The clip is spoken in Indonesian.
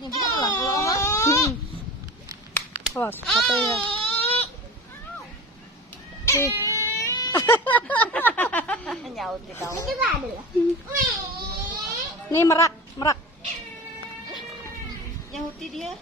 Awas, katanya. Nyaut di kamu. Nih merak, merak. Nyauti dia.